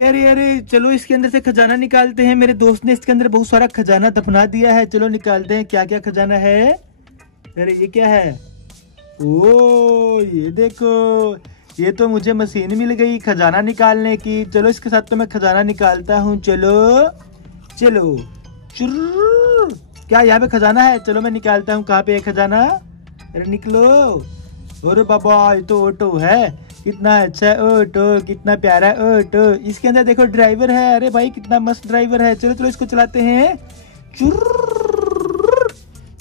अरे अरे चलो इसके अंदर से खजाना निकालते हैं। मेरे दोस्त ने इसके अंदर बहुत सारा खजाना दफना दिया है। चलो निकालते हैं क्या क्या खजाना है। अरे ये क्या है? ओ ये देखो, ये तो मुझे मशीन मिल गई खजाना निकालने की। चलो इसके साथ तो मैं खजाना निकालता हूँ। चलो चलो चुर्र, क्या यहाँ पे खजाना है? चलो मैं निकालता हूँ। कहाँ पे है खजाना? अरे निकलो। अरे बाबा ये तो ऑटो है, कितना अच्छा ऑटो, कितना प्यारा ऑटो। इसके अंदर देखो ड्राइवर है। अरे भाई कितना मस्त ड्राइवर है। चलो चलो इसको चलाते हैं। चुर्र,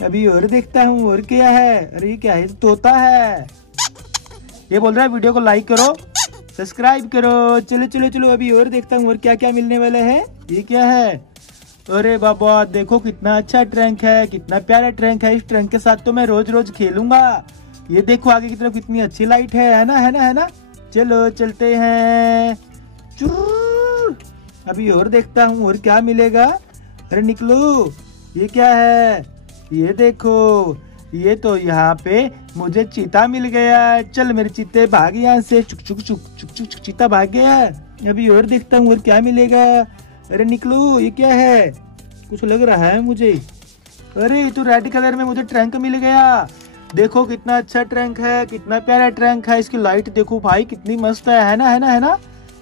अभी और देखता हूँ और क्या है। अरे ये क्या है? तोता है। ये बोल रहा है वीडियो को लाइक करो, सब्सक्राइब करो। चलो चलो चलो अभी और देखता हूँ और क्या क्या मिलने वाला है। ये क्या है? अरे बाबा देखो कितना अच्छा ट्रंक है, कितना प्यारा ट्रंक है। इस ट्रंक के साथ तो मैं रोज रोज खेलूंगा। ये देखो आगे की तरफ कितनी अच्छी लाइट है ना, है ना, है ना। चलो चलते हैं। चुर्र, अभी और देखता हूँ और क्या मिलेगा। अरे निकलो। ये क्या है? ये देखो, ये तो यहाँ पे मुझे चीता मिल गया। चल मेरे चीते भाग यहाँ से। चुक चुक चुक चुक चुक चुक, चीता भाग गया। अभी और देखता हूँ और क्या मिलेगा। अरे निकलो। ये क्या है? कुछ लग रहा है मुझे। अरे ये तो रेड कलर में मुझे ट्रंक मिल गया। देखो कितना अच्छा ट्रंक है, कितना प्यारा ट्रंक है। इसकी लाइट देखो भाई कितनी मस्त है ना, है ना, है ना।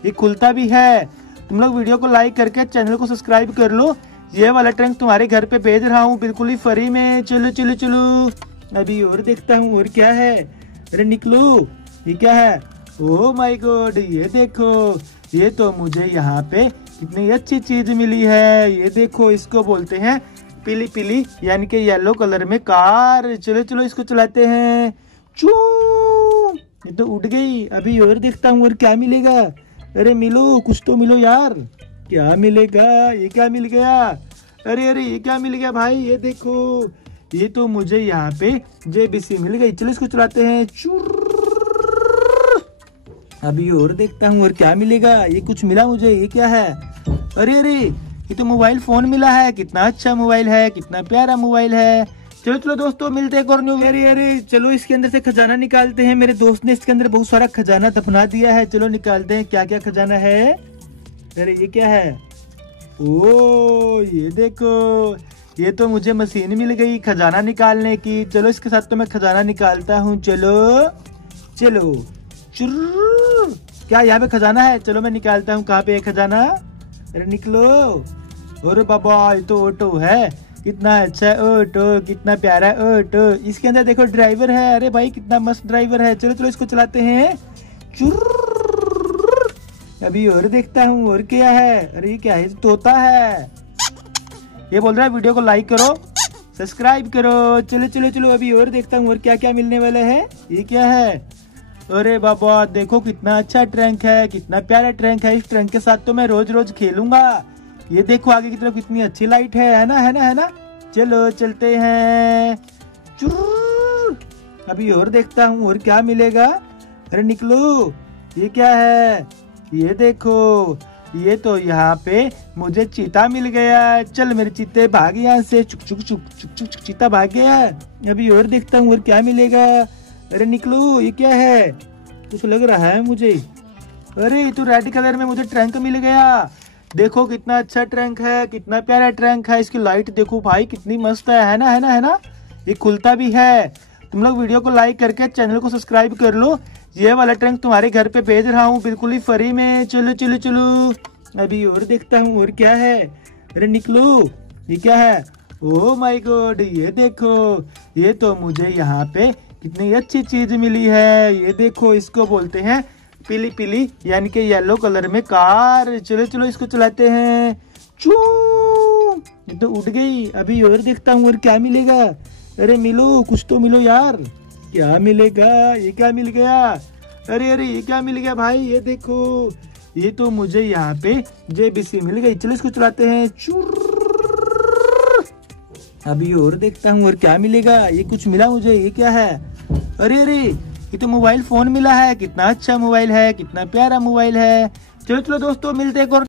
ये खुलता भी है। तुम लोग वीडियो को लाइक करके चैनल को सब्सक्राइब कर लो। ये वाला ट्रंक तुम्हारे घर पे भेज रहा हूँ बिल्कुल ही फ्री में। चलो चलो चलो अभी और देखता हूँ और क्या है। अरे निकलो। ये क्या है? ओ माय गॉड, ये देखो, ये तो मुझे यहाँ पे कितनी अच्छी चीज मिली है। ये देखो, इसको बोलते हैं पीली पीली यानी कि येलो कलर में कार। चलो चलो इसको चलाते हैं। चू, ये तो उड़ गई। अभी और देखता हूँ और क्या मिलेगा। अरे मिलो, कुछ तो मिलो यार। क्या मिलेगा? ये क्या मिल गया? अरे अरे ये क्या मिल गया भाई? ये देखो, ये तो मुझे यहाँ पे JBC मिल गई। चलो इसको चलाते हैं। चुर्र, अभी और देखता हूँ और क्या मिलेगा। ये कुछ मिला मुझे। ये क्या है? अरे अरे ये तो मोबाइल फोन मिला है। कितना अच्छा मोबाइल है, कितना प्यारा मोबाइल है। चलो चलो दोस्तों मिलते हैं एक और न्यू। अरे अरे चलो इसके अंदर से खजाना निकालते हैं। मेरे दोस्त ने इसके अंदर बहुत सारा खजाना दफना दिया है। चलो निकालते हैं क्या क्या खजाना है। अरे ये क्या है? ओ ये देखो, ये तो मुझे मशीन मिल गई खजाना निकालने की। चलो इसके साथ तो मैं खजाना निकालता हूँ। चलो चलो चुर्र, क्या यहाँ पे खजाना है? चलो मैं निकालता हूँ। कहाँ पे है खजाना? अरे निकलो। अरे बाबा ये तो ऑटो है, कितना अच्छा ऑटो, कितना प्यारा ऑटो। इसके अंदर देखो ड्राइवर है। अरे भाई कितना मस्त ड्राइवर है। चलो चलो इसको चलाते हैं। चुर्र, अभी और देखता हूँ और क्या है। अरे ये क्या है? तोता है। ये बोल रहा है वीडियो को लाइक करो, सब्सक्राइब करो। चलो चलो चलो अभी और देखता हूँ और क्या क्या मिलने वाला है। ये क्या है? अरे बाबा देखो कितना अच्छा ट्रंक है, कितना प्यारा ट्रंक है। इस ट्रंक के साथ तो मैं रोज रोज खेलूंगा। ये देखो आगे की तरफ कितनी अच्छी लाइट है ना, है ना, है ना। चलो चलते हैं। चुर्र, अभी और देखता हूँ और क्या मिलेगा। अरे निकलो। ये क्या है? ये देखो, ये तो यहाँ पे मुझे चीता मिल गया। चल मेरे चीते भाग यहाँ से। चुक चुक चुक चुक चुक चुक, चीता भाग गया। अभी और देखता हूँ और क्या मिलेगा। अरे निकलो। ये क्या है? कुछ लग रहा है मुझे। अरे ये तो रेड कलर में मुझे ट्रंक मिल गया। देखो कितना अच्छा ट्रंक है, कितना प्यारा ट्रंक है। इसकी लाइट देखो भाई कितनी मस्त है ना, है ना, है ना। ये खुलता भी है। तुम लोग वीडियो को लाइक करके चैनल को सब्सक्राइब कर लो। ये वाला ट्रंक तुम्हारे घर पे भेज रहा हूँ बिल्कुल ही फ्री में। चलो चलो चलो अभी और देखता हूँ और क्या है। अरे निकलो। ये क्या है? ओ माय गॉड, ये देखो, ये तो मुझे यहाँ पे कितनी अच्छी चीज मिली है। ये देखो, इसको बोलते हैं पीली पीली यानी कि येलो कलर में कार। चलो चलो इसको चलाते हैं। चू, ये तो उड़ गई। अभी और देखता हूँ और क्या मिलेगा। अरे मिलो, कुछ तो मिलो यार। क्या मिलेगा? ये क्या मिल गया? अरे अरे ये क्या मिल गया भाई? ये देखो, ये तो मुझे यहाँ पे JBC मिल गई। चलो इसको चलाते हैं। चुर्र, अभी और देखता हूँ और क्या मिलेगा। ये कुछ मिला मुझे। ये क्या है? अरे अरे ये तो मोबाइल फोन मिला है। कितना अच्छा मोबाइल है, कितना प्यारा मोबाइल है। चलो चलो दोस्तों मिलते हैं और